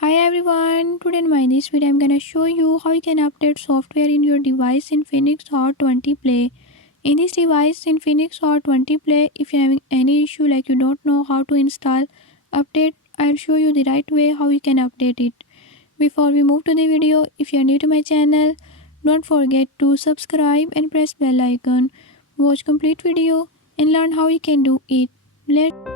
Hi everyone, today in this video I'm gonna show you how you can update software in your device in Infinix Hot 20 Play. In this device Infinix Hot 20 Play, if you're having any issue like you don't know how to install, update, I'll show you the right way how you can update it. Before we move to the video, if you're new to my channel, don't forget to subscribe and press bell icon. Watch complete video and learn how you can do it. Let's